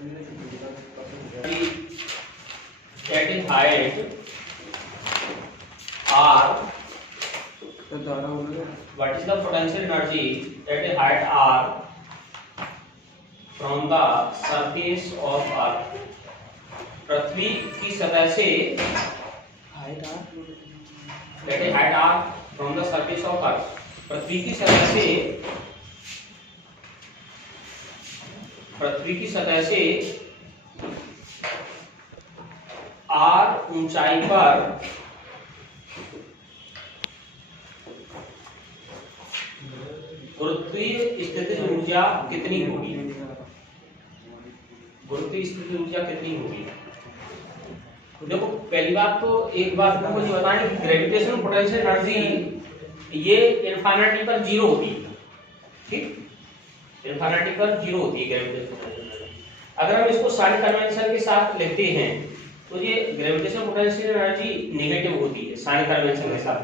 at a height r, what is the potential energy at a height r from the surface of earth? पृथ्वी की सतह से at a height r from the surface of earth, पृथ्वी की सतह से r ऊंचाई पर गुरुत्वीय स्थितिज ऊर्जा कितनी होगी? गुरुत्वीय स्थितिज ऊर्जा कितनी होगी? देखो पहली बात तो एक बात को मुझे बताएं कि ग्रेविटेशनल पोटेंशियल एनर्जी ये इनफिनिटी पर जीरो होती है, ठीक? इनफिनिटी पर जीरो होती है ग्रेविटेशनल पोटेंशियल एनर्जी। अगर हम इसको साइन कन्वेंशन के साथ लिखते हैं तो ये ग्रेविटेशनल पोटेंशियल एनर्जी नेगेटिव होती है साइन कन्वेंशन के साथ।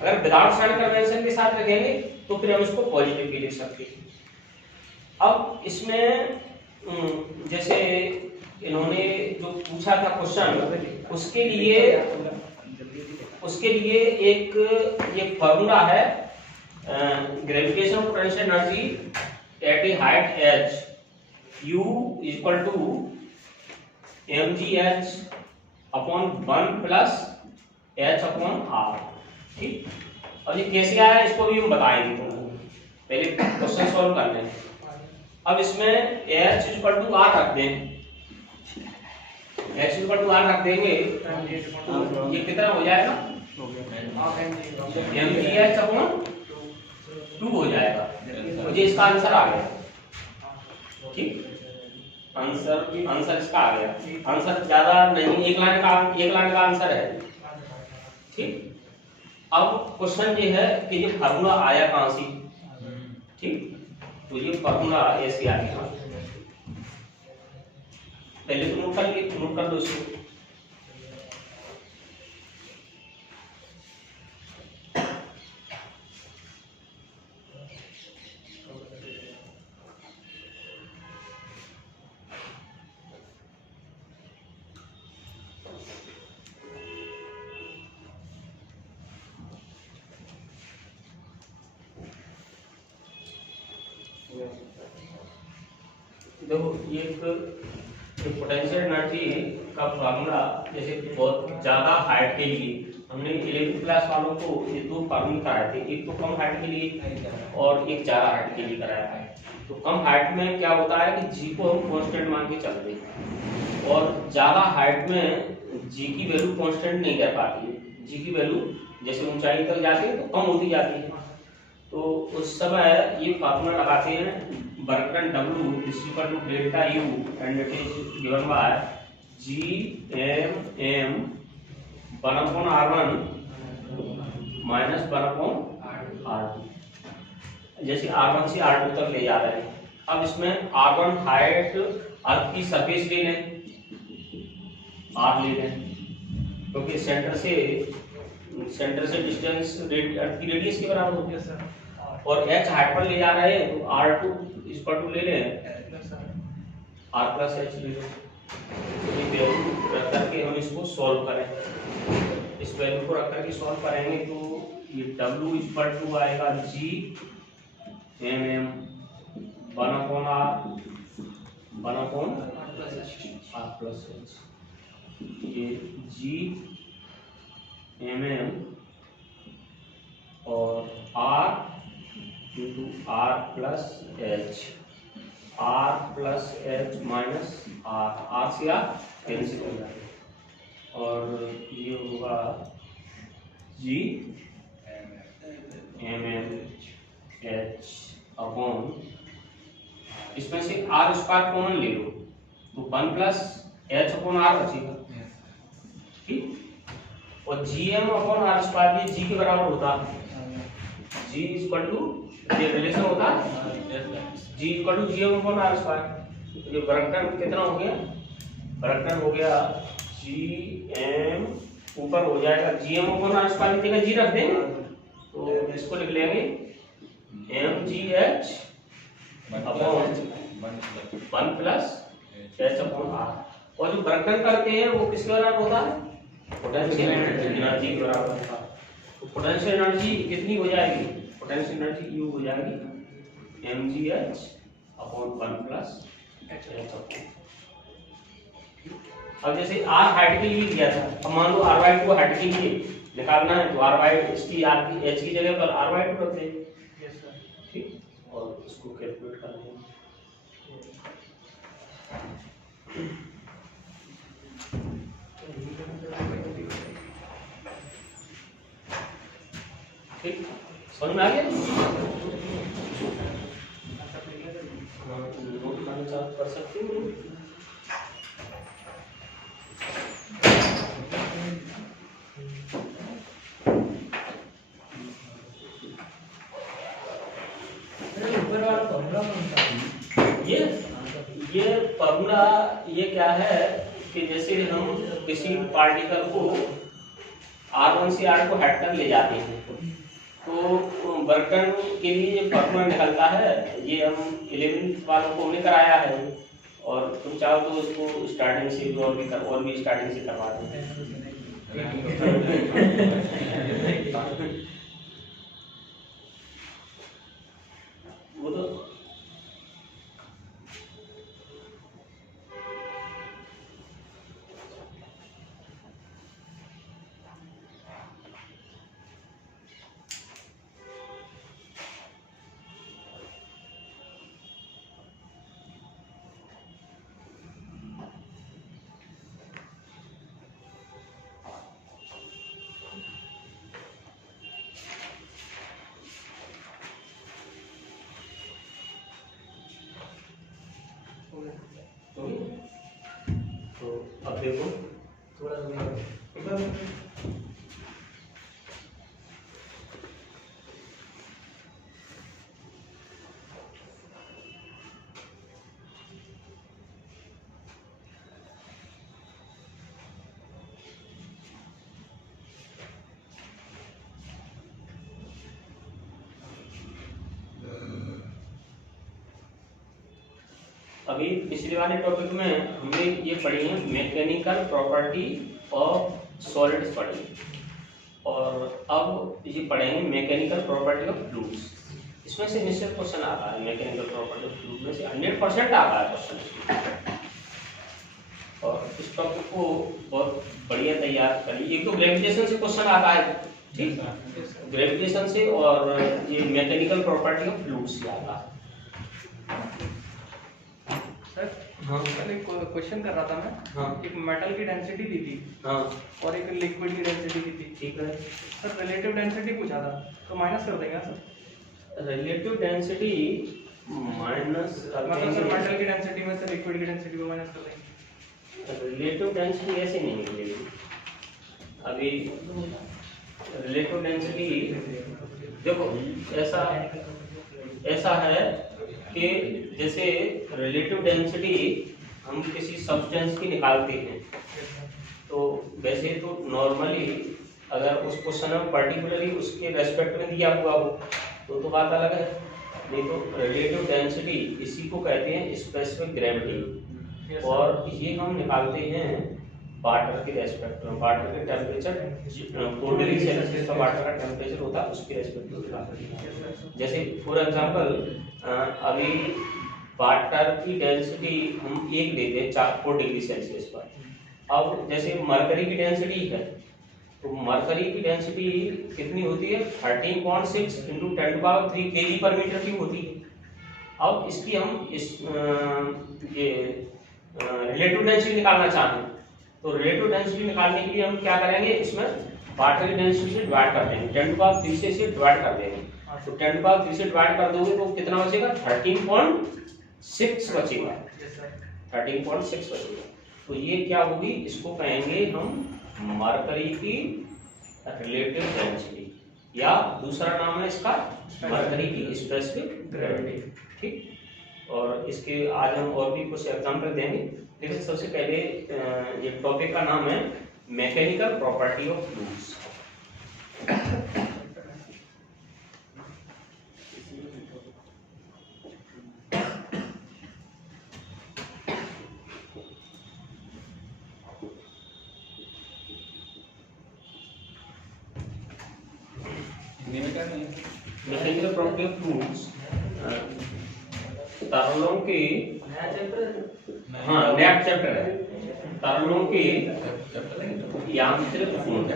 अगर विदाउट साइन कन्वेंशन के साथ लिखेंगे तो फिर हम इसको पॉजिटिव भी लिख सकते हैं। अब इसमें जैसे इन्होंने जो पूछा था क्वेश्चन, उसके लिए एक ये फॉर्मूला है gravitational potential energy at a height h, U equal to mgh upon 1 plus h upon r, ठीक? अब ये कैसे आया इसको भी हम बताएंगे तुमको, पहले क्वेश्चन सॉल्व कर लें। अब इसमें h इक्वल टू r रख दें, h इक्वल टू r रख देंगे तो ये कितना हो जाएगा? mgh अपॉन 2 हो जाएगा। तो ये इसका आंसर आ गया, ठीक? आंसर इसका आ गया। आंसर ज्यादा नहीं, एक लाइन का आंसर है, ठीक? अब क्वेश्चन ये है कि ये फार्मूला आया कहां से, ठीक? तो ये फार्मूला ऐसे आ गया। पहले तो नोट कर दो इसको। देखो ये एक पोटेंशियल एनर्जी का फार्मूला, जैसे बहुत ज्यादा हाइट के लिए हमने 11वीं क्लास वालों को ये दो फार्मूले कराए थे, एक तो कम हाइट के लिए और एक ज्यादा हाइट के लिए कराया है। तो कम हाइट में क्या होता है कि जी को हम कांस्टेंट मान के चलते हैं, और ज्यादा हाइट में जी की वैल्यू कांस्टेंट नहीं रह पाती है। जी की वैल्यू जैसे ऊंचाई तक जाती है तो कम होती जाती है। तो उस समय ये फार्मूला लगाते हैं, work done W is equal to delta U and it is given by GMM 1/R1 minus 1/R2। जैसे R1 से R2 तक ले जा रहे हैं। अब इसमें R1 हाइट अर्थ की सरफेस ले लें, R ले लें, क्योंकि सेंटर से डिस्टेंस अर्थ की रेडियस के बराबर होती है सर, और h हाइट पर ले जा रहे हैं तो R2 इक्वल टू ले लें R प्लस h ले लें। तो ये वैल्यू रख करके हम इसको सॉल्व करें, इस वैल्यू को रख करके सॉल्व करेंगे तो ये W इक्वल टू आएगा GMM 1/R 1/R plus h। ये GMM और R into R plus H, R plus H minus R से R कैंसिल हो जाएगा, और ये होगा GMM H अपॉन, इसमें से R स्क्वायर कॉमन ले लो तो 1 प्लस H अपॉन R बचेगा, ठीक? और GM अपॉन R स्क्वायर भी G के बराबर होता है। G इक्वल टू ये रिलेशन होता है G equal to GM upon R square. ये वर्क डन कितना हो गया? वर्क डन हो गया GM ऊपर हो जाएगा GM अपॉन R स्क्वायर की जगह G रख देंगे तो इसको लिख लेंगे MGH अपॉन 1 प्लस H/R। और जो वर्क डन करते हैं वो किसके बराबर होता है? पोटेंशियल एनर्जी के बराबर होता है। तो पोटेंशियल एनर्जी कितनी हो जाएगी? पोटेंशियल एनर्जी यू हो जाएगी mgh/1 + h/. अब जैसे r हाइट के लिए दिया था, अब मान लो r/2 हाइट के लिए निकालना है तो r/, इसकी r की h की जगह पर r/2 रख देंगे। यस सर, ठीक, और इसको कैलकुलेट कर लेंगे। ठीक, समझ में आ गया? नोट करना चाह कर सकते हो। ऊपर वाला फॉर्मूला ये फॉर्मूला ये क्या है कि जैसे हम किसी पार्टिकल को r1 से r2 हट कर ले जाते हैं तो वर्क डन के लिए ये फॉर्मूला निकलता है। ये हम 11th वालों को हमने कराया है, और तुम चाहो तो उसको स्टार्टिंग से और भी स्टार्टिंग से करवा दें। वो तो तो अब देखो थोड़ा अभी पिछले वाले टॉपिक में हमने ये पढ़ी है मैकेनिकल प्रॉपर्टी ऑफ सॉलिड्स पढ़ी, और अब ये पढ़ेंगे मैकेनिकल प्रॉपर्टी ऑफ फ्लूइड्स। इसमें से निश्चित क्वेश्चन आता है, मैकेनिकल प्रॉपर्टी ऑफ फ्लूइड में से 100% आता है क्वेश्चन, और इस टॉपिक को बहुत बढ़िया तैयार करिए। एक तो ग्रेविटेशन से क्वेश्चन आता है, ठीक, ग्रेविटेशन से, और ये मैकेनिकल प्रॉपर्टी ऑफ फ्लूइड्स से आता है। हाँ, मैंने क्वेश्चन कर रहा था मैं। हाँ, एक मेटल की डेंसिटी दी थी, हाँ, और एक लिक्विड की डेंसिटी दी थी। ठीक है सर, रिलेटिव डेंसिटी पूछा था, तो माइनस कर देंगे सर। रिलेटिव डेंसिटी माइनस मतलब सर मेटल की डेंसिटी में से लिक्विड की डेंसिटी को माइनस कर देंगे। रिलेटिव डेंसिटी ऐसे नहीं मिलेगी। अभी रिलेटिव डेंसिटी देखो ऐसा है कि जैसे रिलेटिव डेंसिटी हम किसी सब्सटेंस की निकालते हैं, तो वैसे तो नॉर्मली अगर उस क्वेश्चन में पर्टिकुलरली उसके रेस्पेक्ट में दिया हुआ हो तो बात अलग है, नहीं तो रिलेटिव डेंसिटी इसी को कहते हैं स्पेसिफिक ग्रेविटी, और ये हम निकालते हैं वाटर के रेस्पेक्ट में। वाटर के टेम्परेचर 4 डिग्री सेल्सियस का वाटर का टेम्परेचर होता है, उसके रेस्पेक्ट में निकालते हैं। जैसे फॉर एग्जांपल अभी वाटर की डेंसिटी हम 1 लेते हैं 4 डिग्री सेल्सियस पर। अब जैसे मरकरी की डेंसिटी है, तो मरकरी की डेंसिटी कितनी होती है? 13.6 × 10³ kg/m³ की होती है। अब इसकी हम ये रिलेटिव डेंसिटी निकालना चाहते हैं, तो रिलेटिव डेंसिटी निकालने के लिए हम क्या करेंगे, इसमें वाटर की डेंसिटी से डिवाइड कर देंगे, 10³ से डिवाइड कर देंगे। तो 10³ से डिवाइड कर दोगे तो कितना बचेगा? 13.6 बचेगा, 13.6 बचेगा। तो ये क्या होगी, इसको कहेंगे हम मरकरी की रिलेटिव डेंसिटी, या दूसरा नाम है इसका मरकरी की स्पेसिफिक ग्रेविटी, ठीक। और इसके आज हम और भी कुछ एग्जांपल देंगे, लेकिन सबसे पहले ये टॉपिक का नाम है mechanical property of fluids. Mechanical property of fluids, तरलों के, हाँ नया चैप्टर है, तरलों के यांत्रिक गुण,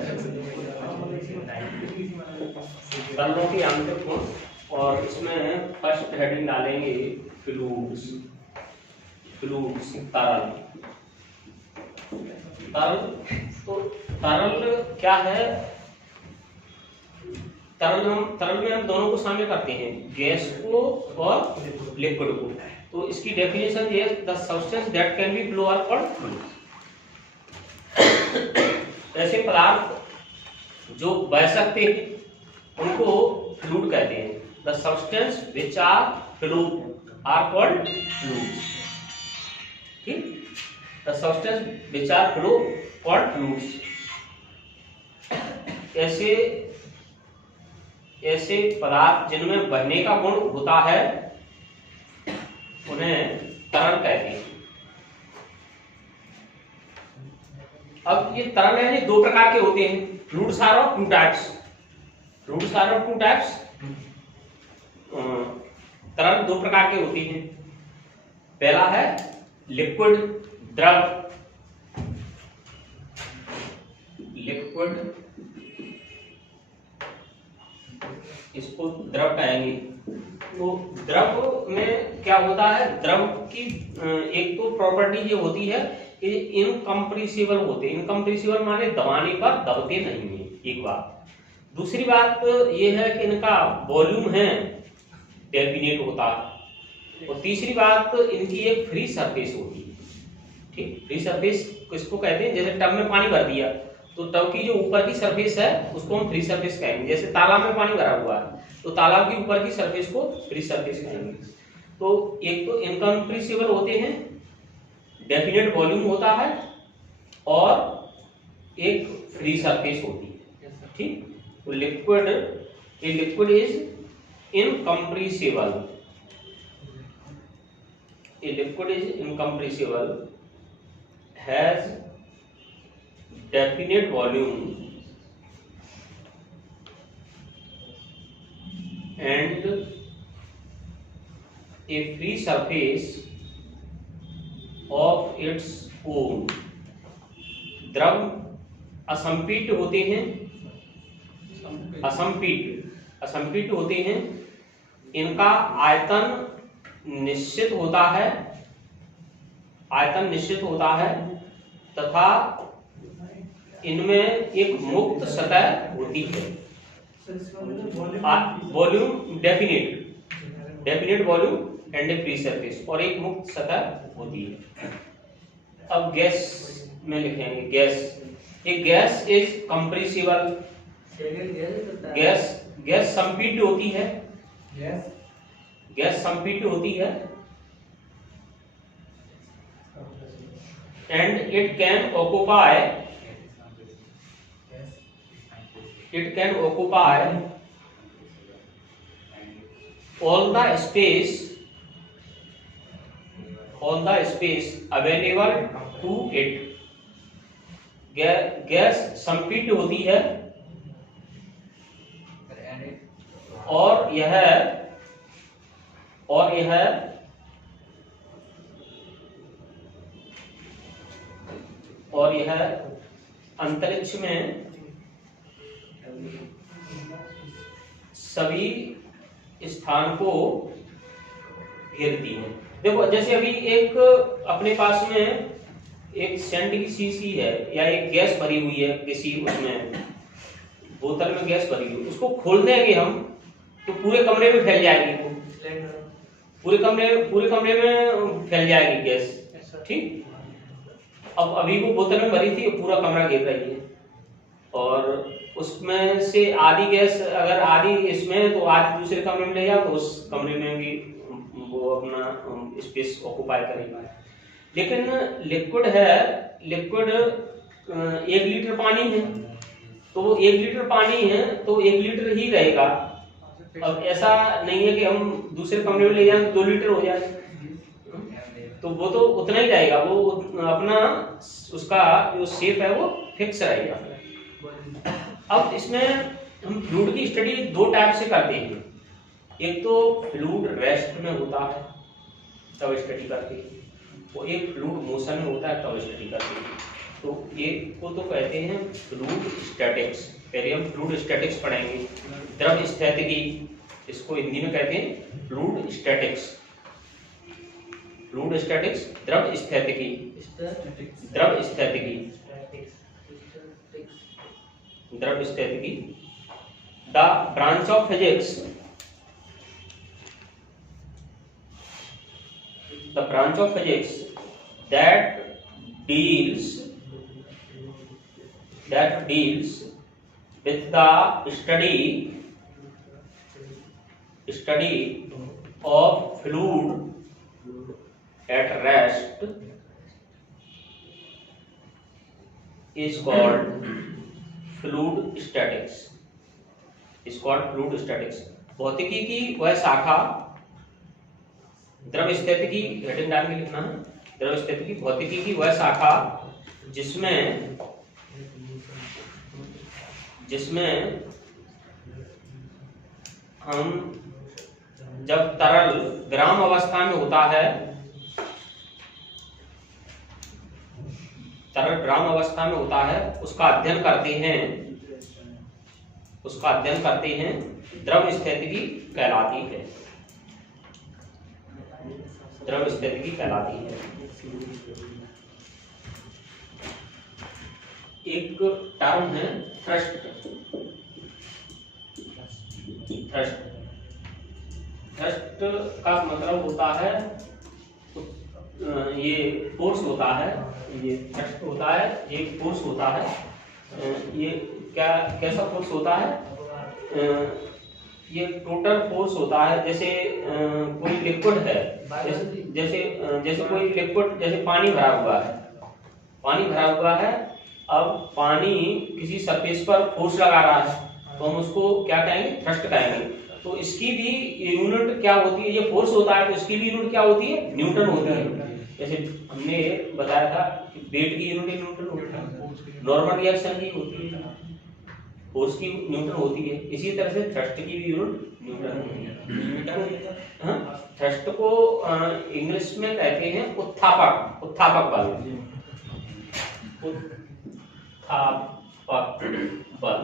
तरलों के यांत्रिक गुण। और इसमें फर्स्ट हेडिंग डालेंगे फ्लूइड्स, फ्लूइड्स तरल। तरल, तो तरल क्या है? तरल में हम दोनों को शामिल करते हैं, गैस को और लिक्विड को। तो इसकी डेफिनेशन ये, the substance that can be flow are called fluids. ऐसे पदार्थ जो बह सकते हैं उनको फ्लूइड कहते हैं। The substance which are flow are called fluids. ठीक, the substance which are flow called fluids. ऐसे पदार्थ जिनमें बहने का गुण होता है उन्हें तरल कहते हैं। अब ये तरल है, ये दो प्रकार के होते हैं। Fluids are of two types, fluids are of two types. तरल दो प्रकार के होते हैं। पहला है लिक्विड, द्रव, लिक्विड, इसको द्रव कहेंगे। तो द्रव में क्या होता है? द्रव की एक तो प्रॉपर्टी ये होती है कि इनकम्प्रेसिबल होते हैं। इनकम्प्रेसिबल माने दबाने पर दबते नहीं है, एक बात। दूसरी बात ये है कि इनका वॉल्यूम है डेफिनेट होता है। और तीसरी बात इनकी एक फ्री सरफेस होती है। ठीक, फ्री सरफेस किसको कहते हैं? जैसे टब में पानी भर दिया तो टब की जो ऊपर की सरफेस है उसको हम फ्री सरफेस कहेंगे। जैसे तालाब में पानी भरा हुआ है तो तालाब की ऊपर की सरफेस को फ्री सरफेस कहेंगे। तो एक तो इनकम्प्रेसिबल होते हैं, डेफिनेट वॉल्यूम होता है, और एक फ्री सरफेस होती है। ठीक, तो liquid, a liquid is incompressible, a liquid is incompressible, has definite volume and a free surface of its own। द्रव असंपीड होते हैं, असंपीड होते हैं। इनका आयतन निश्चित होता है, आयतन निश्चित होता है, तथा इनमें एक मुक्त सतह होती है। Volume definite volume and A free surface, और एक मुक्त सतह होती है। अब गैस में लिखेंगे गैस। एक गैस इज कंप्रेसिबल, गैस संपीड्य होती है, गैस संपीड्य होती है, and it can occupy, it can occupy all the space available to it। Gas संपीड्य होती है और यह अंतरिक्ष में सभी स्थान को घेरती है। देखो जैसे अभी एक अपने पास में एक सेंट की शीशी है या एक गैस भरी हुई है, किसी उसमें बोतल में गैस भरी हुई, उसको खोल देंगे हम तो पूरे कमरे में फैल जाएगी, वो पूरे कमरे में फैल जाएगी गैस। ठीक, अब अभी वो बोतल में भरी थी, पूरा कमरा घेर रही है, और उसमें से आधी गैस अगर आधी इसमें है तो आधी दूसरे कमरे में ले जाओ तो उस कमरे में भी वो अपना स्पेस ऑक्युपाई करेगा। लेकिन लिक्विड है, लिक्विड 1 लीटर पानी है तो वो 1 लीटर पानी है तो 1 लीटर ही रहेगा। अब ऐसा नहीं है कि हम दूसरे कमरे में ले जाएं तो 2 लीटर हो जाए, तो वो तो उतना ही रहेगा, वो अपना उसका जो शेप है वो फिक्स रहेगा। अब इसमें हम फ्लूइड की स्टडी दो टाइप से करते हैं। एक तो फ्लूइड रेस्ट में होता है तब स्टडी करते हैं, वो एक फ्लूइड मोशन में होता है तब स्टडी करते हैं। तो एक को तो कहते हैं फ्लूइड स्टैटिक्स, पहले हम फ्लूइड स्टैटिक्स पढ़ेंगे, द्रव स्थितिकी, इसको हिंदी में कहते हैं फ्लूइड स्टैटिक्स। फ्लूइड स्टैटिक्स, द्रव स्थितिकी, द्रव स्थितिकी, द्रव स्थितिकी। The branch of physics, the branch of physics that deals with the study of fluid at rest is called fluid statics, is called fluid statics। भौतिकी की वह शाखा, द्रव स्थितिकी हेडिंग डाल के लिखना है, द्रव स्थितिकी, भौतिकी की वह शाखा जिसमें हम जब तरल ग्राम अवस्था में होता है, तरल ग्राम अवस्था में होता है, उसका अध्ययन करते हैं, द्रव स्थितिकी कहलाती है, द्रव स्थितिकी कहलाती है। एक टर्म है थ्रस्ट, थ्रस्ट का मतलब होता है ये फोर्स होता है, ये थ्रस्ट होता है, ये फोर्स होता है। ये कैसा फोर्स होता है? ये टोटल फोर्स होता है। जैसे कोई लिक्विड है, जैसे कोई लिक्विड, जैसे पानी भरा हुआ है, अब पानी किसी सरफेस पर फोर्स लगा रहा है तो हम उसको क्या कहेंगे? थ्रस्ट कहेंगे। तो इसकी भी यूनिट क्या होती है? ये फोर्स होता है तो इसकी भी यूनिट क्या होती है? न्यूटन होती है। जैसे हमने बताया था कि वेट की यूनिट न्यूटन होती है, नॉर्मल रिएक्शन की होती है, फोर्स की न्यूटन होती है। इसी तरह से थ्रस्ट की भी यूनिट न्यूटन होती है। थ्रस्ट को इंग्लिश में कहते हैं उत्थापक बल, उत्थापक बल,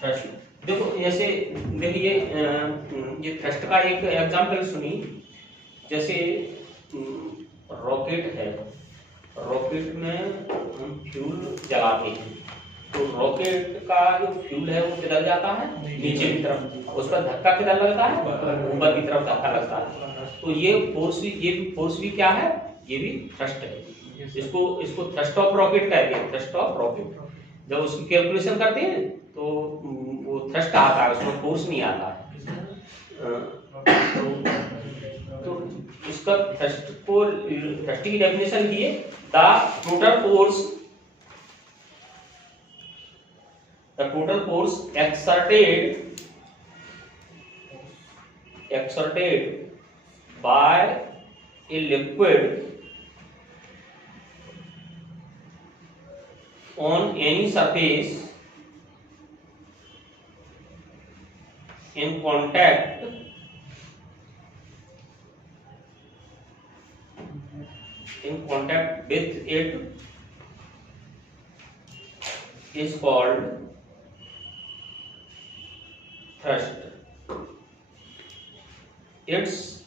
थ्रस्ट। देखो जैसे देखिए ये थ्रस्ट का एक एग्जांपल सुनिए। जैसे रॉकेट है, रॉकेट में हम फ्यूल जलाते हैं तो रॉकेट का जो फ्यूल है वो किधर जाता है? नीचे की तरफ। उसका धक्का किधर लगता है? ऊपर की तरफ धक्का लगता है। तो ये फोर्स भी क्या है? ये भी थ्रस्ट है। इसको थ्रस्ट ऑफ रॉकेट कहते हैं, थ्रस्ट ऑफ रॉकेट। जब उसकी कैलकुलेशन करते हैं तो वो थ्रस्ट आता है, उसमें फोर्स नहीं आता है। तो इसका थ्रस्ट की डेफिनेशन की है, the total force exerted by a liquid on any surface in contact with it is called thrust. Its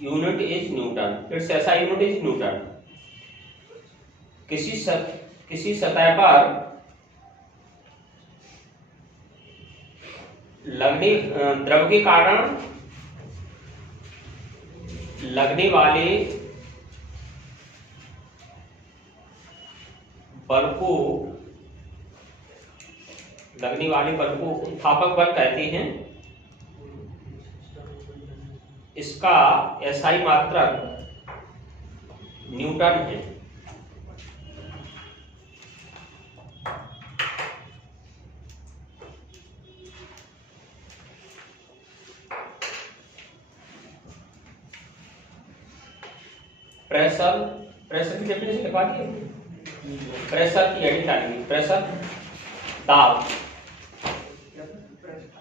unit is Newton. Its SI unit is Newton. किसी सतह पर द्रव के कारण लगने वाले बल को उत्थापक बल कहते हैं। इसका SI मात्रक न्यूटन है। प्रेशर की डेफिनेशन लिखवा दी, प्रेशर की हेडिंग डालेंगे। प्रेशर दाब,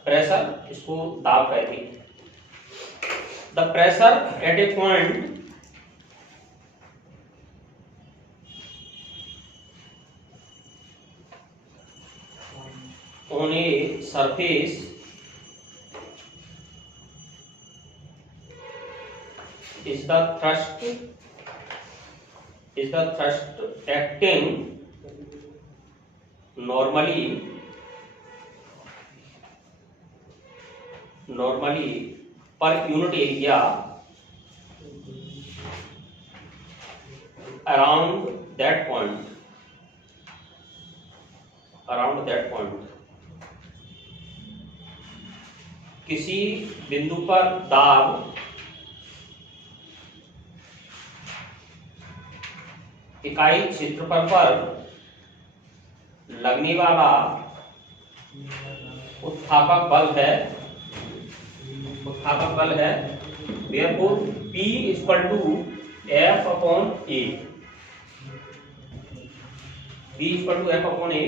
प्रेशर इसको दाब कहते हैं। The pressure at A point on a surface is the thrust acting normally per unit area around that point किसी बिंदु पर दाब इकाई क्षेत्रफल पर लगने वाला उत्थापक बल है therefore P equal to F upon A, P equal to F upon A।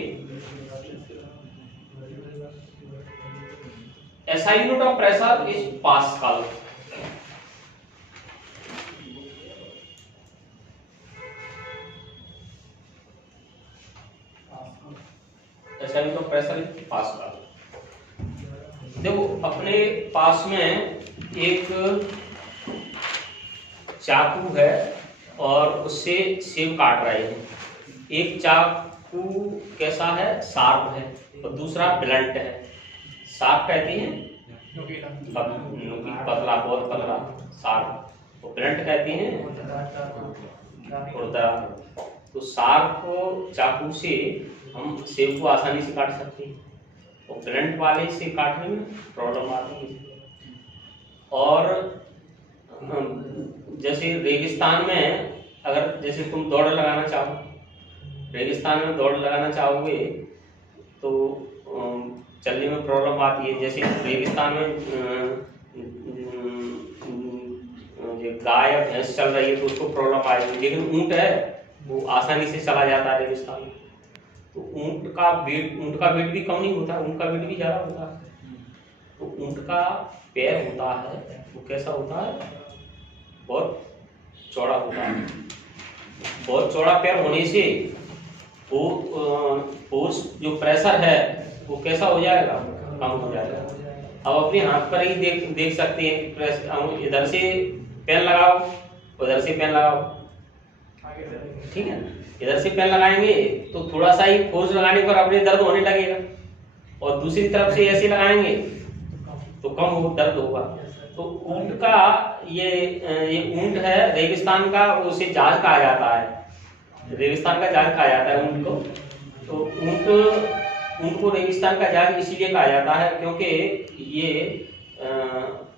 SI unit of pressure is Pascal। SI unit of pressure is Pascal। देखो अपने पास में एक चाकू है और उससे सेब काट रहे हैं। एक चाकू कैसा है, शार्प है, और दूसरा ब्लंट है। शार्प कहते हैं पतला, बहुत पतला शार्प, और ब्लंट कहते हैं खुरदरा। तो शार्प चाकू से हम सेब को आसानी से काट सकते हैं, और ब्लंट वाले से काटने में प्रॉब्लम आती है। और जैसे रेगिस्तान में अगर जैसे तुम दौड़ लगाना चाहो, रेगिस्तान में दौड़ लगाना चाहोगे तो चलने में प्रॉब्लम आती है। जैसे रेगिस्तान में गाय या भैंस चल रही है तो उसको प्रॉब्लम आएगी, लेकिन ऊंट है वो आसानी से चला जाता है रेगिस्तान में। तो ऊंट का वेट भी कम नहीं होता, ऊंट का वेट भी ज़्यादा होता है। तो ऊंट का पैर होता है वो कैसा होता है, बहुत चौड़ा होता है। बहुत चौड़ा पैर होने से वो फोर्स जो प्रेशर है वो कैसा हो जाएगा, कम हो जाएगा। अब अपने हाथ पर ही देख सकते हैं कि प्रेस, इधर से पेन लगाओ, उधर से पेन लगाओ, ठीक है। इधर से पेन लगाएंगे तो थोड़ा सा ही फोर्स लगाने पर अपने दर्द होने लगेगा, और दूसरी तरफ से ऐसे लगाएंगे तो कम दर्द होगा। तो ऊंट का ये ऊंट है रेगिस्तान का, उसे जहाज कहा जाता है, रेगिस्तान का जहाज कहा जाता है ऊंट को। तो ऊंट को रेगिस्तान का जहाज इसीलिए कहा जाता है क्योंकि ये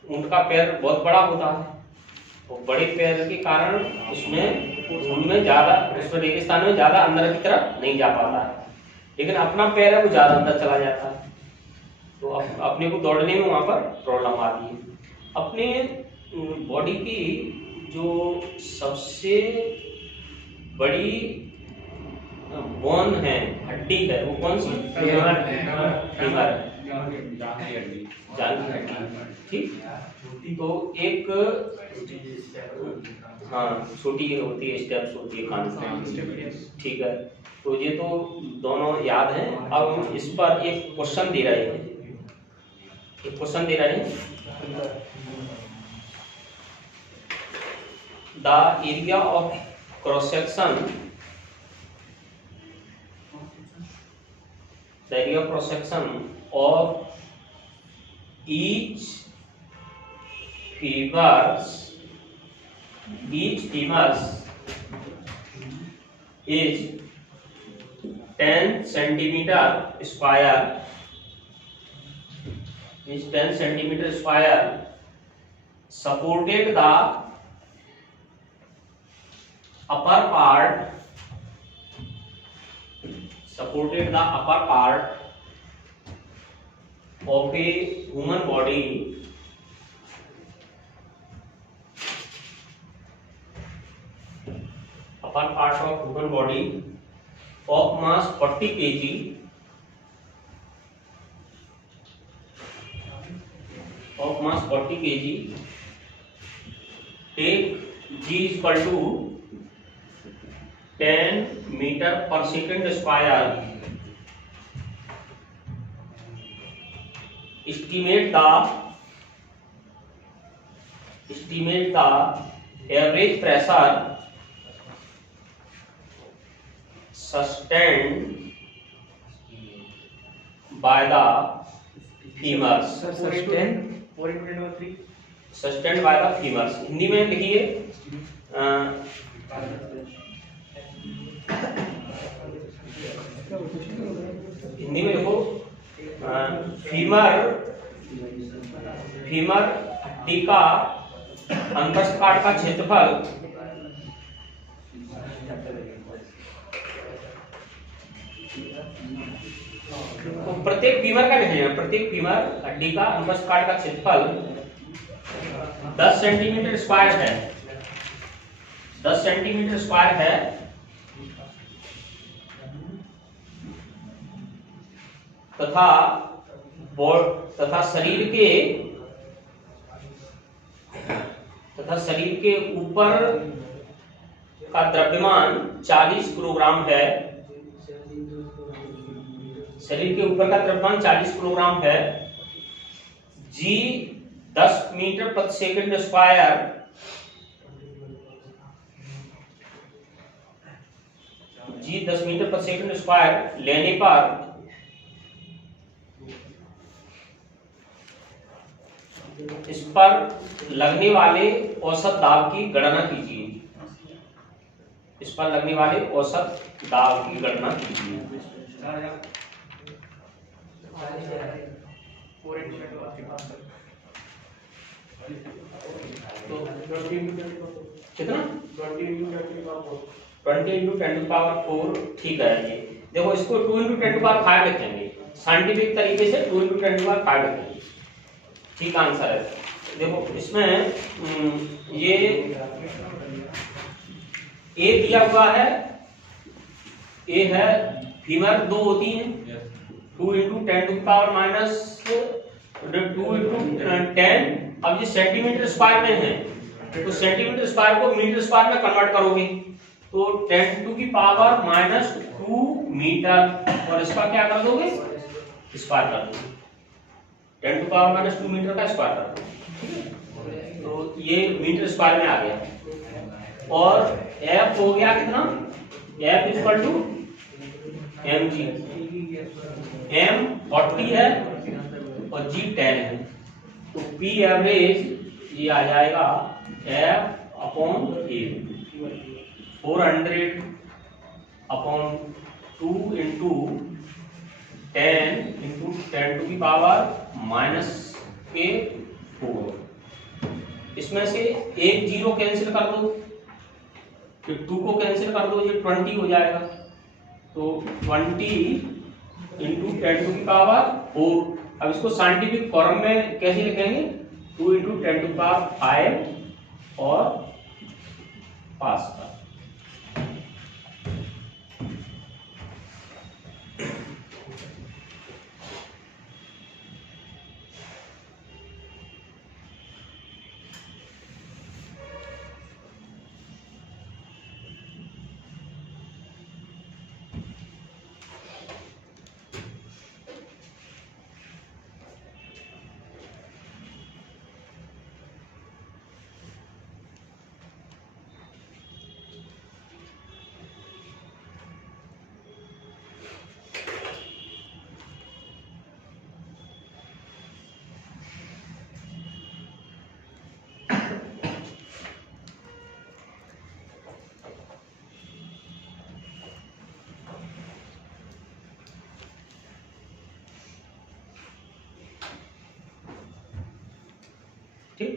ऊंट का पैर बहुत बड़ा होता है, और बड़े पैर के कारण उसमें रेगिस्तान में ज्यादा अंदर की तरफ नहीं जा पाता है, लेकिन अपना पैर है वो ज्यादा अंदर चला जाता है। तो अपने को दौड़ने में वहां पर प्रॉब्लम आती है। अपने बॉडी की जो सबसे बड़ी बोन है, हड्डी है, वो कौन सी, फीमर जान की हड्डी, ठीक। तो एक हाँ छोटी होती है, स्टेप्स होती है कान से, ठीक है। तो ये तो दोनों याद हैं। अब हम इस पर एक क्वेश्चन दे रहे हैं, the area of cross section, the area of cross section of each femurs is 10 centimeter square, supported the upper part of a human body of mass 40 kg 40 kg, take G is equal to 10 meter per second square. Estimate the average pressure sustained by the femurs. Sustained by the femurs. Hindi में लिखिए, हिंदी में लिखो, femur हड्डी का अंतस्काट का क्षेत्रफल तो प्रत्येक फीमर का लिखिए, प्रत्येक फीमर हड्डी का अंतस्काट का क्षेत्रफल 10 सेंटीमीटर स्क्वायर है, 10 सेंटीमीटर स्क्वायर है तथा शरीर के ऊपर का द्रव्यमान 40 किलोग्राम है, शरीर के ऊपर का द्रव्यमान 40 किलोग्राम है। जी 10 मीटर प्रति सेकंड स्क्वायर जी 10 मीटर प्रति सेकंड स्क्वायर लेने पर इस पर लगने वाले औसत दाब की गणना कीजिए, इस पर लगने वाले औसत दाब की गणना कीजिए। कितना 20 into 10⁴ ठीक है। ये देखो, इसको 2 into 10⁵ लिखेंगे, साइंटिफिक तरीके से 2 into 10⁵ लिखेंगे, ठीक आंसर है। देखो इसमें ये ए दिया हुआ है, ए है फीमर 2 होती हैं, 2 into 10⁻²। अब ये सेंटीमीटर स्क्वायर में है तो सेंटीमीटर स्क्वायर को मीटर स्क्वायर में कन्वर्ट करोगे तो 10⁻²मीटर, और इसका क्या कर दोगे, स्क्वायर कर दोगे, 10⁻² मीटर का स्क्वायर कर दोगे, तो ये मीटर स्क्वायर में आ गया। और F हो गया कितना, F equal to mg, m 40 है और g 10 है, तो P एवरेज ये आ जाएगा F/A 400/2 into 10 into 10⁻⁴। इसमें से एक जीरो कैंसिल कर दो, फिर 2 को कैंसिल कर दो, ये 20 हो जाएगा, तो 20 into 10⁴। अब इसको साइंटिफिक फॉर्म में कैसे लिखेंगे, 2 into 10⁵ और पास्कल। ठीक,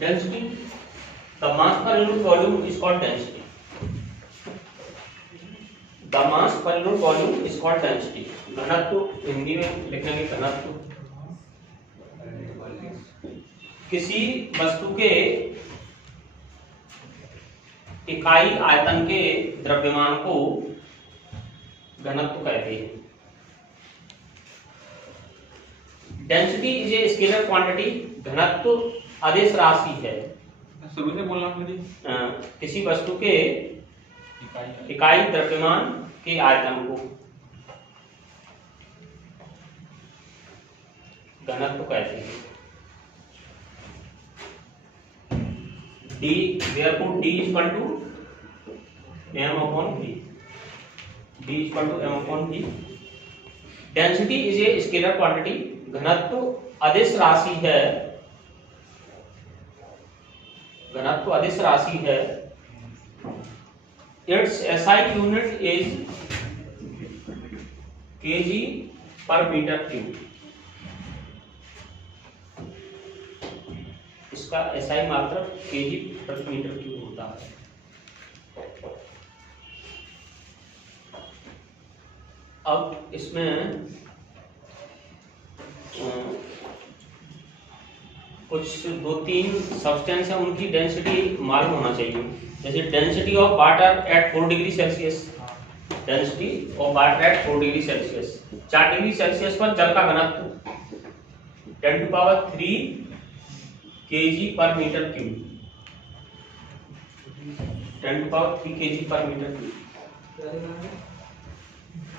density the mass per unit volume is called density. The mass per unit volume is called density. घनत्व हिंदी में लिखेंगे घनत्व। किसी वस्तु के इकाई आयतन के द्रव्यमान को घनत्व कहते हैं। Density is a scalar quantity. घनत्व आदेश राशि है। शुरू से बोलना मुझे। किसी वस्तु के इकाई द्रव्यमान के आयतन को घनत्व कहते हैं। D therefore D is equal to m upon v. D is equal to m upon v. Density is a scalar quantity. घनत्व अदिश राशि है। घनत्व अदिश राशि है। Its SI unit is kg per meter cube. इसका SI मात्रक kg प्रति मीटर क्यूब होता है। अब इसमें कुछ 2-3 सब्सटेंस है, उनकी डेंसिटी मालूम होना चाहिए। जैसे density of water at 4 degree Celsius. Density of water at 4 degree Celsius. 4 degree Celsius पर जल का घनत्व 10⁻³ kg per meter cube। 10⁻³ kg per meter cube।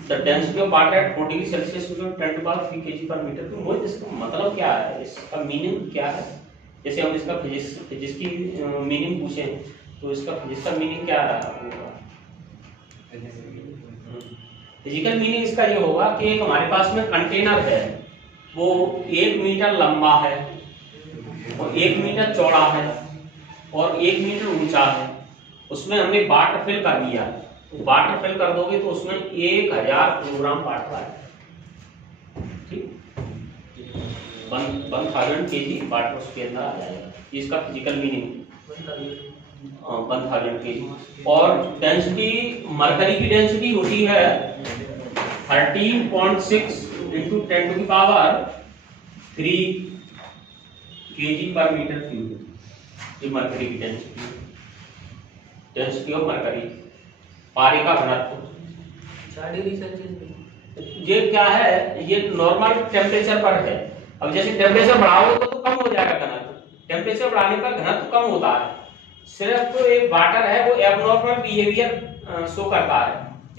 The density of water at 4 degree Celsius is 10⁻³ kg per meter cube। वो इसका मतलब क्या है, इसका मीनिंग क्या है? जैसे हम इसका फिजिक्स की मीनिंग पूछें तो इसका फिजिक्स का मीनिंग क्या होगा? फिजिकल मीनिंग इसका ये होगा कि एक हमारे पास में कंटेनर है, वो 1 मीटर लंबा है और 1 मीटर चौड़ा है और 1 मीटर ऊंचा है। उसमें हमने वाटर फिल कर दिया। वाटर फिल कर दोगे तो उसमें 1000 किलोग्राम वाटर आएगा। ठीक, 1000 केजी वाटर उसके अंदर आ जाएगा। इसका फिजिकल मीनिंग 1000 केजी। और डेंसिटी, मरकरी की डेंसिटी होती है 13.6 × 10⁻³ kg per meter cube। ये मरकरी की डेंसिटी ऑफ मरकरी। पारे का घनत्व 4 डिग्री सेल्सियस। ये क्या है, ये नॉर्मल टेम्परेचर पर है। अब जैसे टेम्परेचर बढ़ाओगे तो कम हो जाएगा घनत्व। टेम्परेचर बढ़ाने पर घनत्व कम होता है। सिर्फ तो एक वाटर है वो एबनॉर्मल बिहेवियर शो करता है।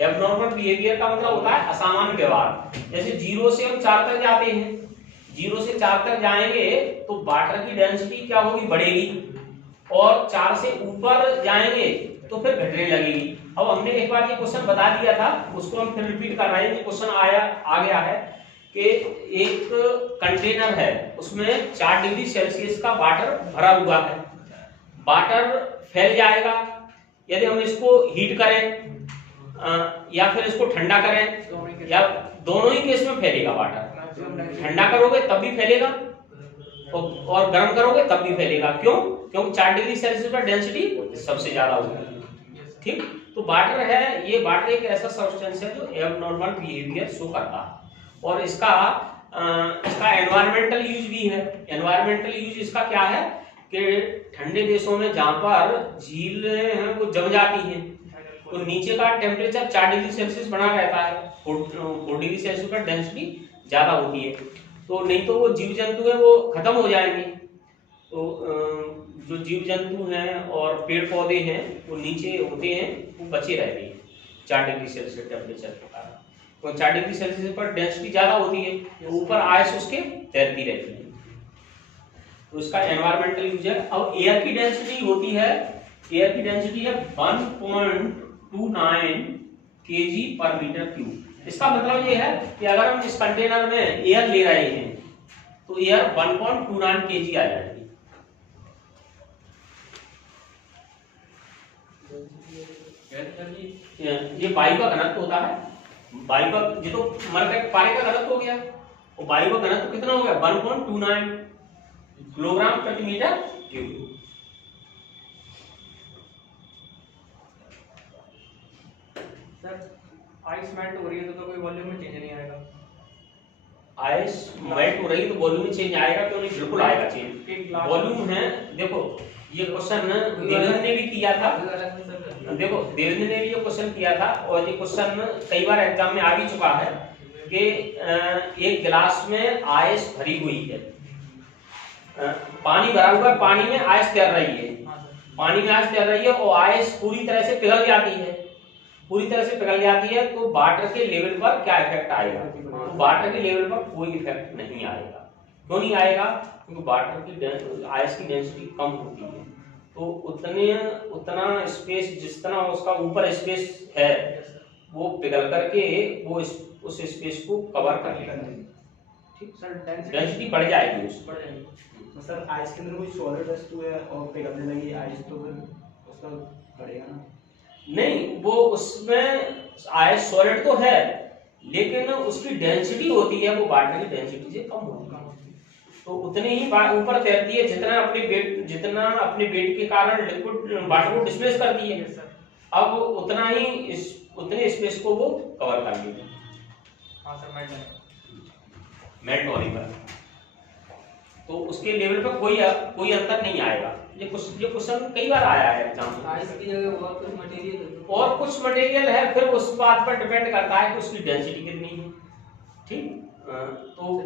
एबनॉर्मल बिहेवियर का मतलब होता है असामान्य व्यवहार। जैसे 0 से हम 4 तक जाते हैं, 0 से 4 तक जाएंगे तो वाटर की डेंसिटी क्या होगी, बढ़ेगी। और 4 से ऊपर जाएंगे तो फिर घटने लगेगी। अब हमने एक बार ये क्वेश्चन बता दिया था, उसको हम फिर रिपीट कर रहे हैं। क्वेश्चन आ गया है कि एक कंटेनर है, उसमें 4 डिग्री सेल्सियस का वाटर भरा हुआ है। वाटर फैल जाएगा यदि हम इसको हीट करें या फिर इसको ठंडा करें, या दोनों ही केस में फैलेगा वाटर। ठंडा करोगे तब भी फैलेगा और गर्म करोगे तब भी फैलेगा। क्यों? क्योंकि 4 डिग्री सेल्सियस पर डेंसिटी सबसे ज्यादा होगी। ठीक, तो वाटर है, ये वाटर एक ऐसा सब्सटेंस है जो एबनॉर्मल बिहेवियर शो करता है। और इसका एनवायरमेंटल यूज भी है। एनवायरमेंटल यूज इसका क्या है कि ठंडे देशों में जहां पर झीलें हैं वो जम जाती हैं तो नीचे का टेम्परेचर 4 डिग्री सेल्सियस बना रहता है, 4 डिग्री सेल्सियस पर डेंसिटी ज्यादा होती है। तो नहीं तो वो जीव जंतु है वो खत्म हो जाएंगे। तो जो जीव जंतु हैं और पेड़ पौधे हैं वो नीचे होते हैं, वो बचे रहते हैं 4 डिग्री सेल्सियस टेम्परेचर के कारण। तो 4 डिग्री सेल्सियस पर डेंसिटी ज्यादा होती है तो ऊपर आइस उसके तैरती रहती है। तो इसका एनवायरमेंटल यूज है। अब एयर की डेंसिटी होती है, एयर की डेंसिटी है 1.29 kg per meter cube। इसका मतलब ये है कि अगर हम इस कंटेनर में एयर ले रहे हैं तो एयर 1.29 kg आ जाएगी। ये वायु का घनत्व होता है। वायु का ये तो पारे का घनत्व हो गया, और वायु का घनत्व कितना हो गया 1.29 किलोग्राम प्रति metre cube. Sir ice melt हो रही है तो कोई वॉल्यूम में चेंज नहीं आएगा। आइस मेल्ट हो रही तो वॉल्यूम में चेंज आएगा क्यों नहीं? बिल्कुल आएगा चेंज। एक ग्लास वॉल्यूम है, देखो ये क्वेश्चन देवेंद्र ने भी किया था। देखो देवेंद्र ने भी ये क्वेश्चन किया था और ये क्वेश्चन कई बार एग्जाम में आ भी चुका है कि एक गिलास में आइस भरी हुई है, पानी भरा हुआ है, पानी में आइस तैर रही है, पानी में आइस तैर रही है और आइस पूरी तरह से पिघल जाती है, पूरी तरह से पिघल जाती है तो वाटर के लेवल पर क्या इफेक्ट आएगा? तो वाटर के लेवल पर कोई इफेक्ट नहीं आएगा। क्यों नहीं आएगा? क्योंकि वाटर की आइस की डेंसिटी कम होती है, तो उतना स्पेस जितना उसका ऊपर स्पेस है वो पिघल करके वो उस स्पेस को कवर कर लेगा। ठीक सर, डेंसिटी बढ़ जाएगी उसकी। बढ़ जाएगी। सर आइस के अंदर कोई सॉलिड वस्तु है और पिघलने लगी आइस तो फिर उसका बढ़ेगा ना? नहीं, वो उसमें आइस सॉलिड तो है लेकिन उसकी डेंसिटी होती है वो वाटर की डेंसिटी से कम होती है, तो उतनी ही ऊपर तैरती है जितना अपने वेट के कारण लिक्विड वाटर को डिस्प्लेस करती है। अब उतने स्पेस को वो कवर कर लेगी। हाँ सर, मेल्ट होने पर तो उसके लेवल पर कोई अंतर नहीं आएगा। ये क्वेश्चन कई बार आया है एग्जाम में। आइस की जगह और कुछ मटेरियल है, फिर उस बात पर डिपेंड करता है कि उसकी डेंसिटी कितनी है। ठीक, तो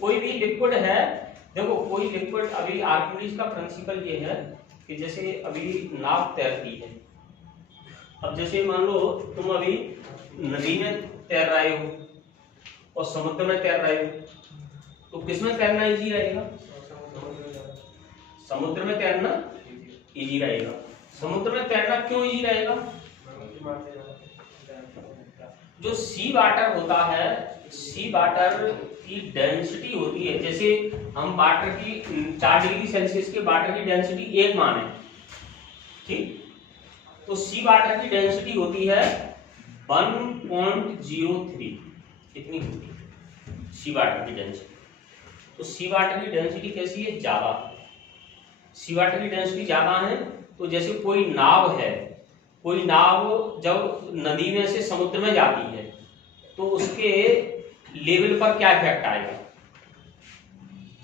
कोई भी लिक्विड है, देखो कोई लिक्विड, अभी आर्किमिडीज का प्रिंसिपल ये है कि जैसे अभी नाव तैरती है, अब जैसे मान लो तुम अभी नदी में तैर रहे हो और समुद्र में तैर रहे हो, तो किसमें तैरना इजी रहेगा? समुद्र में तैरना इजी रहेगा। समुद्र में तैरना क्यों इजी रहेगा? जो सी वाटर होता है, सी वाटर की डेंसिटी होती है, जैसे हम वाटर की 4 डिग्री सेल्सियस के वाटर की डेंसिटी 1 मान है, ठीक, तो सी वाटर की डेंसिटी होती है 1.03, कितनी होती है सी वाटर की डेंसिटी? तो सी वाटर की डेंसिटी कैसी है? ज्यादा। सी वाटर की डेंसिटी ज्यादा है, तो जैसे कोई नाव है, कोई नाव जब नदी में से समुद्र में जाती है तो उसके लेवल पर क्या इफेक्ट आएगा?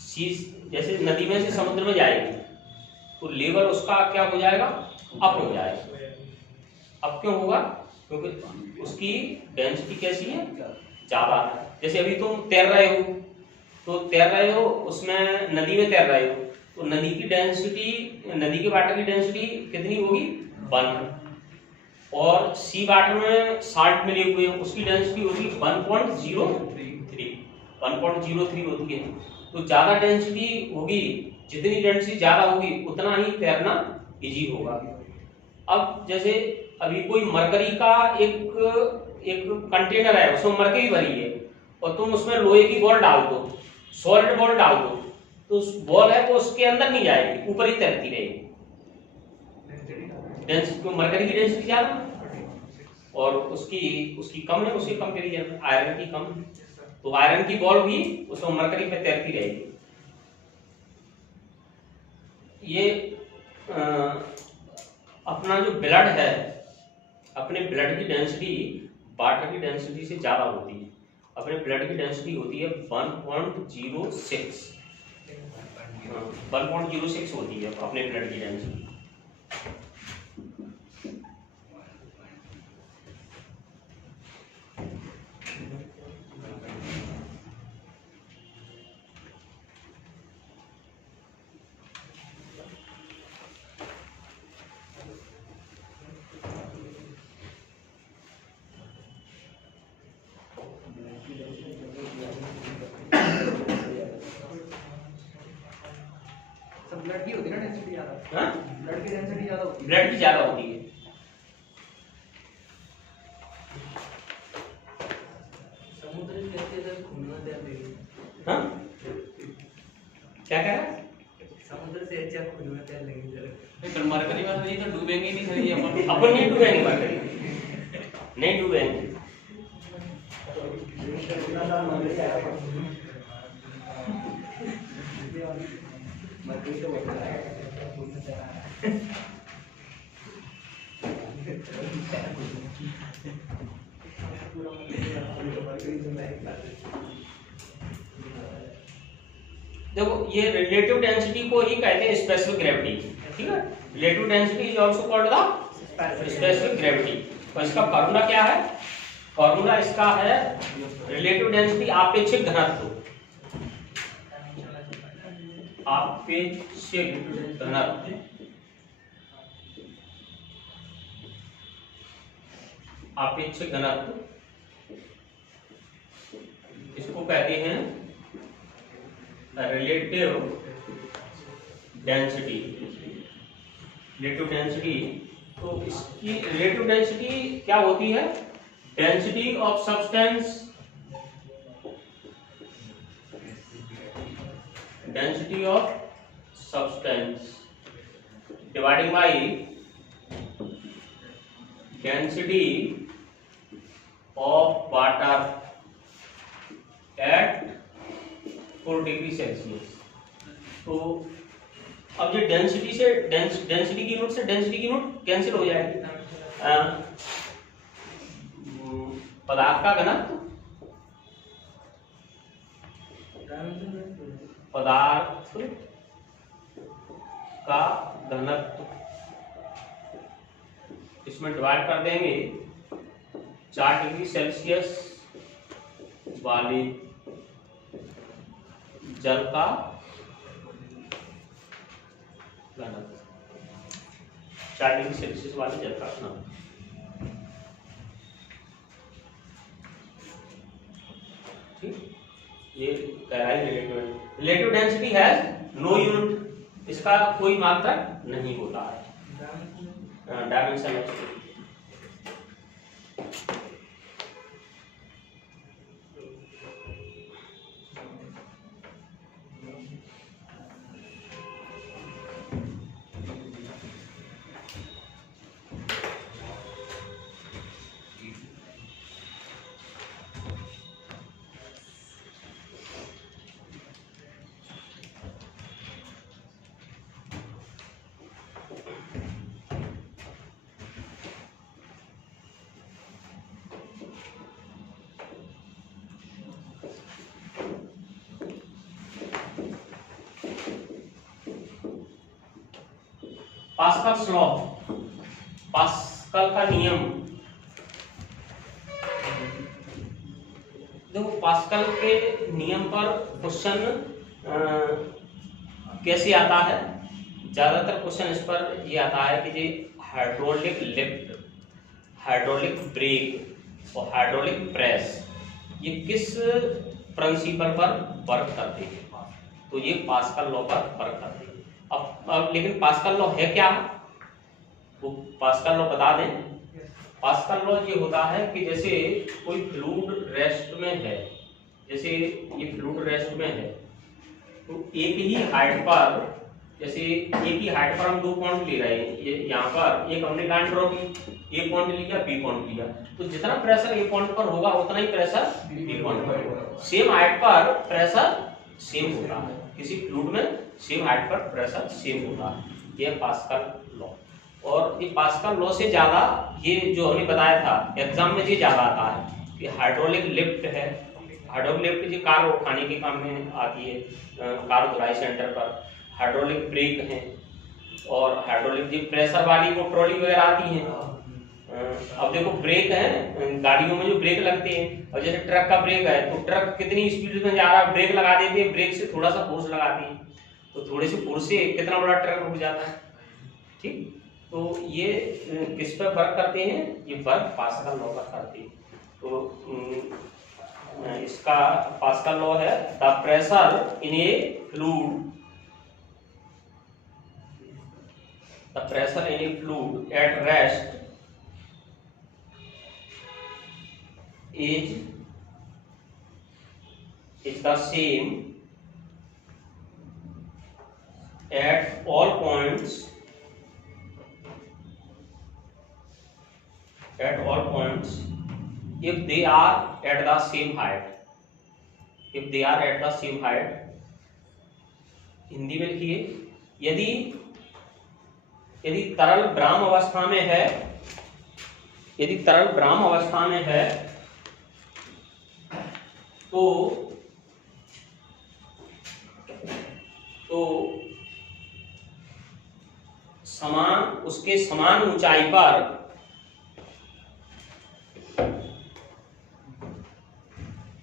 सी जैसे नदी में से समुद्र में जाएगी तो लेवल उसका क्या हो जाएगा? अप हो जाएगा। अब क्यों होगा? क्योंकि उसकी डेंसिटी कैसी है? ज्यादा है। जैसे अभी तुम तैर रहे हो उसमें नदी में तैर रहे हो, तो नदी की डेंसिटी, नदी के वाटर की डेंसिटी कितनी होगी? 1, और सी वाटर में साल्ट मिले हुए हैं उसकी डेंसिटी होगी 1.03 होती है। तो ज्यादा डेंसिटी होगी, जितनी डेंसिटी ज्यादा होगी उतना ही तैरना इजी होगा। अब जैसे अभी कोई मरकरी का एक कंटेनर है, उसमें मरकरी भरी है और तुम उसमें लोहे की बॉल डाल दो, सॉलिड बॉल डाल दो, तो उस बॉल है तो उसके अंदर नहीं जाएगी, ऊपर ही तैरती रहेगी। डेंसिटी मरकरी की डेंसिटी ज्यादा और उसकी कम है, उसके कंपेरिजन में आयरन की कम, तो आयरन की बॉल भी उसमें मरकरी पे तैरती रहेगी। ये अपना जो ब्लड है, अपने ब्लड की डेंसिटी वाटर की डेंसिटी से ज्यादा होती है। अपने ब्लड की डेंसिटी होती है 1.06 होती है अपने ब्लड की डेंसिटी। ब्लड की होती है ना डेंसिटी ज्यादा? हाँ, ब्लड की डेंसिटी ज्यादा होती है। ब्लड की ज्यादा होती है। समुद्र में कैसे जब घूमना तैर रही हाँ, क्या कह रहा है? समुद्र से अच्छा घूमना तैर लगी जरा। फिर मरकरी में नहीं तो डूबेंगे नहीं सर, ये अपन नहीं डूबेंगे, मरकरी नहीं डूबेंगे। मरकरी तो बहुत है। देखो ये रिलेटिव डेंसिटी को ही कहते हैं स्पेसिफिक ग्रेविटी, ठीक है। Relative density is also called the specific gravity. और इसका फार्मूला क्या है? फार्मूला इसका है रिलेटिव डेंसिटी आपेक्षिक घनत्व, आपेक्षिक घनत्व, आपेक्षिक घनत्व इसको कहते हैं रिलेटिव डेंसिटी। रिलेटिव डेंसिटी, तो इसकी रिलेटिव डेंसिटी क्या होती है? Density of substance, density of substance dividing by density of water at 4 degree Celsius. तो अब ये डेंसिटी से डेंसिटी की यूनिट से डेंसिटी की यूनिट कैंसिल हो जाएगी। पदार्थ का घनत्व, पदार्थ का घनत्व इसमें डिवाइड कर देंगे 4 डिग्री सेल्सियस वाले जल का घनत्व, 4 डिग्री सेल्सियस वाले जल का घनत्व। ठीक, ये कह रहा है relative density has no unit, इसका कोई मात्रक नहीं होता है। डायमेंशन पास्कल्स लॉ, पास्कल का नियम। देखो पास्कल के नियम पर क्वेश्चन कैसे आता है? ज्यादातर क्वेश्चन इस पर ये आता है कि ये हाइड्रोलिक लिफ्ट, हाइड्रोलिक ब्रेक और हाइड्रोलिक प्रेस ये किस प्रिंसिपल पर वर्क करते हैं? तो ये पास्कल लॉ पर वर्क करते हैं। अब लेकिन पास्कल लॉ है क्या? वो पास्कल लॉ बता दें। पास्कल लॉ ये होता है कि जैसे कोई फ्लूइड रेस्ट में है, जैसे ये फ्लूइड रेस्ट में है, तो एक ही हाइट पर, जैसे एक ही हाइट पर हम 2 पॉइंट ले रहे हैं, ये यहाँ पर एक हमने लाइन ड्रॉ की, ए पॉइंट लिया, बी पॉइंट लिया, तो जितना प्रेशर ए पॉइंट पर होगा उतना ही प्रेशर बी पॉइंट पर होगा। सेम हाइट पर प्रेशर सेम होता है, किसी फ्लूइड में सेम हाइट पर प्रेशर सेम होता है। ये पास्कल लॉ। और ये पास्कल लॉ से ज्यादा ये जो हमने बताया था एग्जाम में ये ज्यादा आता है कि हाइड्रोलिक लिफ्ट है, हाइड्रोलिक लिफ्ट जी कार उठाने के काम में आती है, कार धुलाई सेंटर पर। हाइड्रोलिक ब्रेक है और हाइड्रोलिक जी प्रेशर वाली वो ट्रॉली वगैरह आती है। अब देखो ब्रेक है, गाड़ियों में जो ब्रेक लगते हैं, और जैसे ट्रक का ब्रेक है तो ट्रक कितनी स्पीड में जा रहा है, ब्रेक लगा देते हैं, ब्रेक से थोड़ा सा फोर्स लगाती है, तो थोड़े से फोर्स से कितना बड़ा ट्रक रुक जाता है। ठीक, तो ये किस पर वर्क करते हैं? ये वर्क पास्कल लॉ पर करते हैं। तो इसका पास्कल लॉ है the pressure in A fluid, the pressure in A fluid at rest is the same at all points if they are at the same height, if they are at the same height। Hindi में लिखिए, यदि तरल ब्राह्म अवस्था में है, यदि तरल ब्राह्म अवस्था में है उसके समान ऊंचाई पर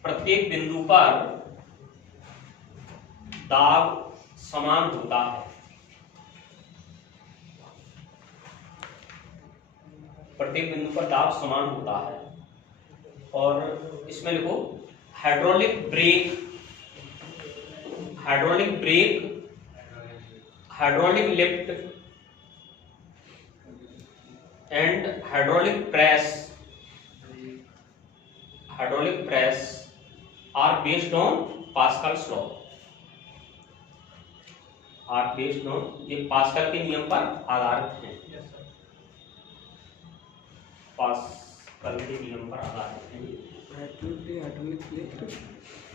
प्रत्येक बिंदु पर दाब समान होता है। प्रत्येक बिंदु पर दाब समान होता है। और इसमें लिखो hydraulic brake, hydraulic lift and hydraulic press are based on Pascal's law, ये पास्कल के नियम पर आधारित हैं। पास्कल के नियम पर आधारित हैं।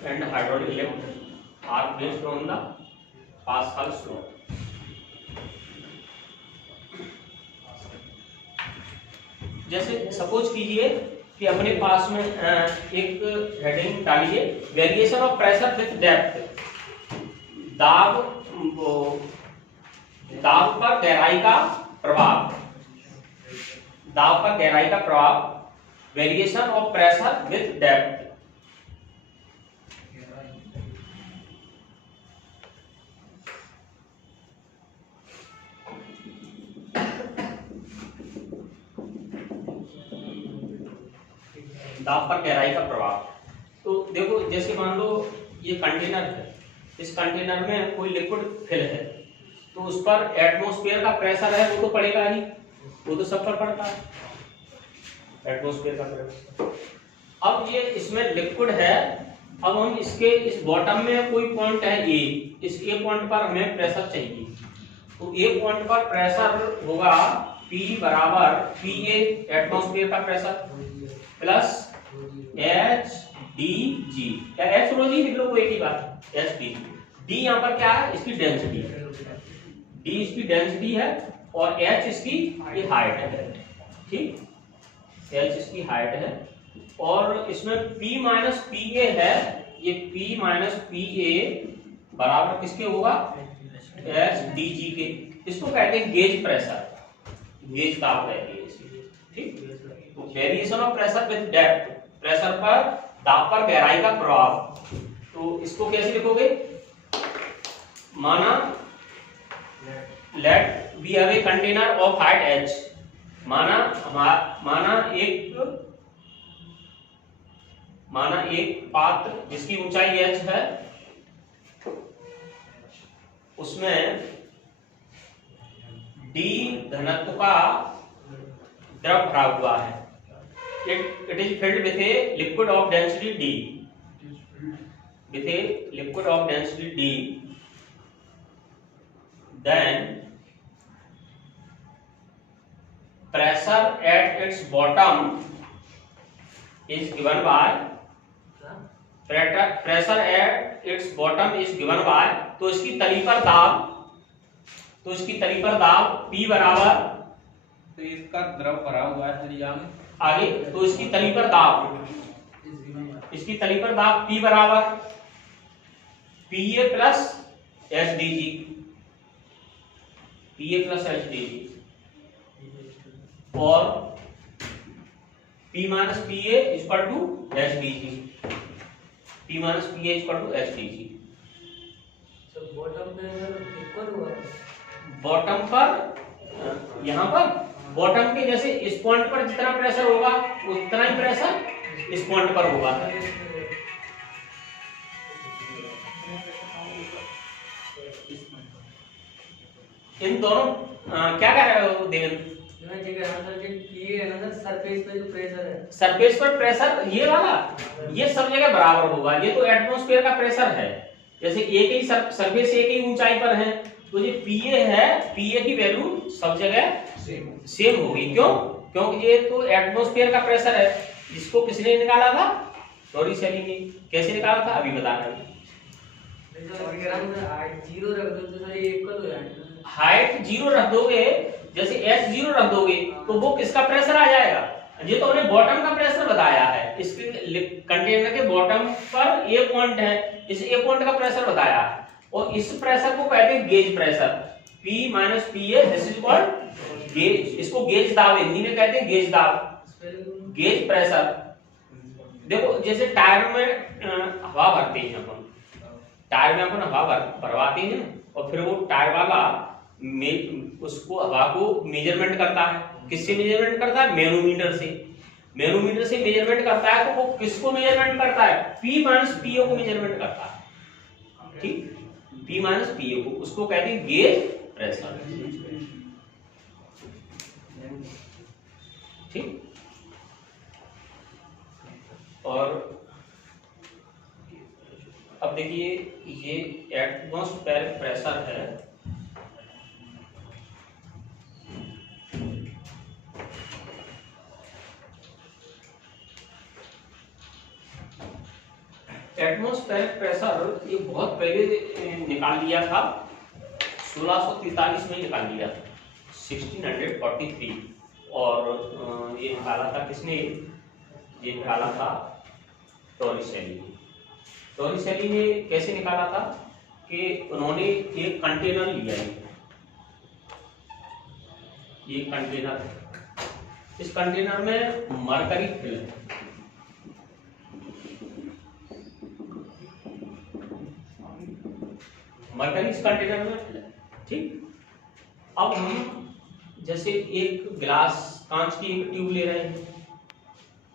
And hydraulic lift are based on the Pascal's law. जैसे सपोज कीजिए कि अपने पास में एक हेडिंग डालिए, variation of pressure with depth, दाब पर गहराई का प्रभाव, variation of pressure with depth. दाब पर गहराई का प्रभाव। तो देखो जैसे मान लो ये कंटेनर है, इस कंटेनर में कोई लिक्विड फिल है, तो उस पर एटमॉस्फेयर का प्रेशर है, वो तो पड़ेगा ही, वो तो सब पर पड़ता है एटमॉस्फेयर का प्रेशर। अब ये इसमें लिक्विड है, अब हम इसके इस बॉटम में कोई पॉइंट है ए, इस ए पॉइंट पर हमें प्रेशर चाहिए, तो ए पॉइंट पर प्रेशर होगा P बराबर PA एटमॉस्फेयर का प्रेशर प्लस HdG, क्या H रो जी लिख लो, वो एक ही बात, HdG। D यहाँ पर क्या है, इसकी डेंसिटी, D इसकी डेंसिटी है और H इसकी ये हाइट है, ठीक, H इसकी हाइट है। और इसमें P माइनस PA है, ये P माइनस PA बराबर किसके होगा, HdG के। इसको कहते हैं गेज प्रेशर, गेज ताप है ये, ठीक। तो variation of pressure with depth, pressure पर दाब पर गहराई का प्रभाव। तो इसको कैसे लिखोगे, माना let we have a container of height h, माना एक पात्र जिसकी ऊंचाई h है, उसमें D घनत्व का द्रव भरा हुआ है। It is filled with a liquid of density D, then pressure at its bottom is given by तो इसकी तली पर दाब P बराबर, तो इसका द्रव भरा हुआ है तलिया में आगे, तो इसकी तली पर दाब P बराबर PA प्लस HdG, और P minus PA equal to HdG, bottom पर यहाँ पर बॉटम के जैसे इस पॉइंट पर जितना प्रेशर होगा उतना ही प्रेशर इस पॉइंट पर होगा। इन दोनों क्या कह रहे हो देवेंद्र, सरफेस पर प्रेशर ये वाला, ये सब जगह बराबर होगा, ये तो एटमॉस्फेयर का प्रेशर है। जैसे एक ही सरफेस एक ही ऊंचाई पर है, तो ये PA है, PA की वैल्यू सब जगह सेम होगी। क्यों, क्योंकि ये तो एटमॉस्फेयर का प्रेशर है, जिसको किसने निकाला था, टॉरिसेली ने। कैसे निकाला था अभी बता रहा हूं। हाइट 0 रख दोगे, जैसे H 0 रख दोगे तो वो किसका प्रेशर आ जाएगा, ये तो हमने बॉटम का प्रेशर बताया है, इसके कंटेनर के बॉटम पर ए पॉइंट है, इस ए पॉइंट का प्रेशर बताया है और इस प्रेशर को कहते हैं gauge pressure. P minus P है, दिस इज कॉल्ड गेज। इसको गेज दाब हिंदी में कहते हैं गेज दाब, गेज प्रेशर। देखो जैसे टायर में हवा भरते हैं अपन, टायर में अपन हवा भरवाते हैं और फिर वो टायर वाला उसको हवा को मेजरमेंट करता है। किससे मेजरमेंट करता है? मैनोमीटर से। मैनोमीटर से मेजरमेंट करता है तो वो किसको मेजरमेंट करता है? P माइनस पीओ को मेजरमेंट करता है। ठीक, P माइनस पीओ को, उसको कहते हैं गेज प्रेशर। ठीक, और अब देखिए ये एटमॉस्फेरिक प्रेशर है, एटमॉस्फेरिक प्रेशर ये बहुत पहले निकाल लिया था, 1643 में निकाल लिया था, 1643। और ये निकाला था किसने? ये निकाला था टॉरिसेली। टॉरिसेली ने कैसे निकाला था कि उन्होंने एक कंटेनर लिया है, ये कंटेनर, इस कंटेनर में मरकरी फिल है, मरकरी इस कंटेनर में फिल है। ठीक, अब हम जैसे एक गिलास, कांच की एक ट्यूब ले रहे हैं,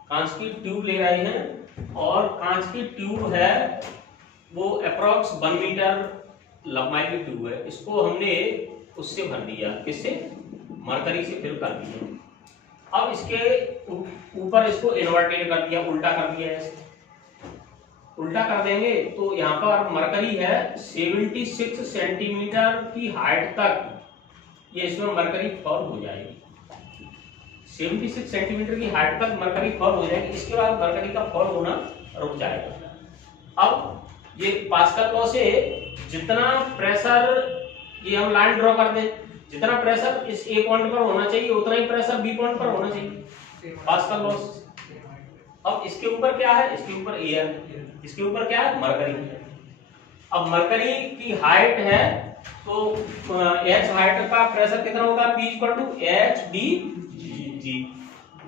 कांच की ट्यूब ले रहे हैं और कांच की ट्यूब है वो अप्रॉक्स 1 मीटर लंबाई की ट्यूब है, इसको हमने उससे भर दिया, किससे? मरकरी से फिल कर दिया। अब इसके ऊपर इसको इन्वर्टेड कर दिया, उल्टा कर दिया, ऐसे उल्टा कर देंगे तो यहाँ पर मरकरी है 76 सेंटीमीटर की हाइट तक, ये इसमें मरकरी फॉल हो जाएगी, 76 सेंटीमीटर की हाइट तक मरकरी फॉल हो जाएगी। इसके बाद मरकरी का फॉल होना रुक जाएगा। अब ये पास्कल लॉ से जितना प्रेशर, ये हम लाइन ड्रॉ कर दें, जितना प्रेशर इस ए पॉइंट पर होना चाहिए उतना ही प्रेशर बी पॉइंट पर होना चाहिए, पास्कल लॉ। अब इसके ऊपर क्या है? इसके ऊपर एयर, इसके ऊपर क्या है? मरकरी। अब मरकरी की हाइट है तो H हाइट का प्रेशर कितना होगा? P equal to H D G.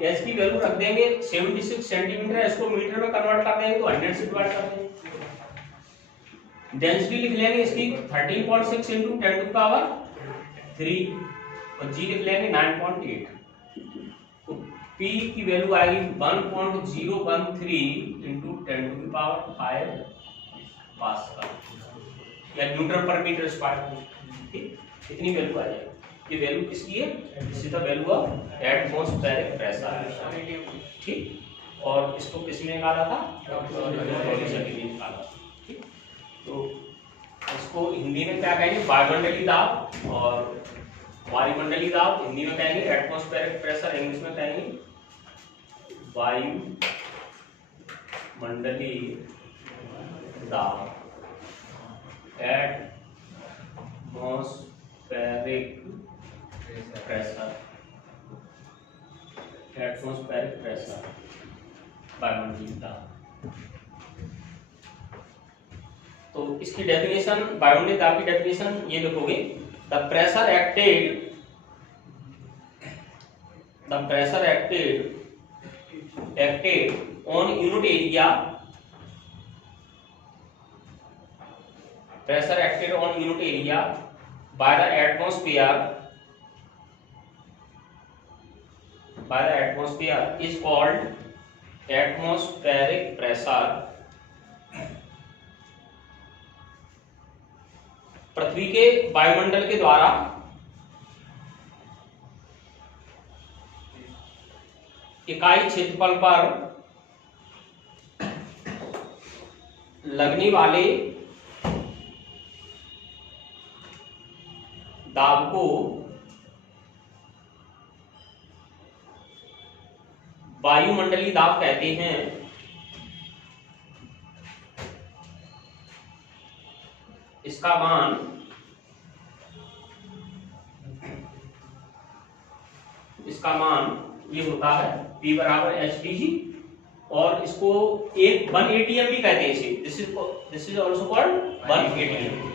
H की वैल्यू रख देंगे 76 सेंटीमीटर है, इसको मीटर में कन्वर्ट कर देंगे तो 100 से डिवाइड कर देंगे। डेंसिटी लिख लेंगे इसकी 13.6 इंटू 10 टू पावर 3 और G लिख लेंगे 9.8। तो P की वैल्यू आएगी 1.013 इंटू 10 टू पावर 5 पास्कल या न्यूटन पर मीटर स्क्वायर। ठीक, इतनी वैल्यू आ जाएगी। ये वैल्यू किसकी है? सीधा वैल्यू ऑफ एटमॉस्फेरिक प्रेशर। ठीक, और इसको किसने निकाला था? टॉरिसेली ने निकाला। ठीक, तो इसको हिंदी में क्या कहेंगे? वायुमंडलीय दाब, और वायुमंडलीय दाब हिंदी में कहेंगे एटमॉस्फेरिक प्रेशर, इंग्लिश में कहेंगे वायुमंडलीय दाब, एटमॉस्फेरिक प्रेशर, एटमॉस्फेरिक प्रेशर, वायुमंडलीय दाब। तो इसकी डेफिनेशन, वायुमंडलीय दाब की डेफिनेशन ये लिखोगे, the pressure acted on unit area, pressure acted on unit area by the atmosphere is called atmospheric pressure। पृथ्वी के वायुमंडल के द्वारा इकाई क्षेत्रफल पर लगने वाले दाब को वायुमंडलीय दाब कहते हैं। इसका मान ये होता है P बराबर HdG, और इसको एक 1 ATM भी कहते हैं इसे, this is also called 1 ATM।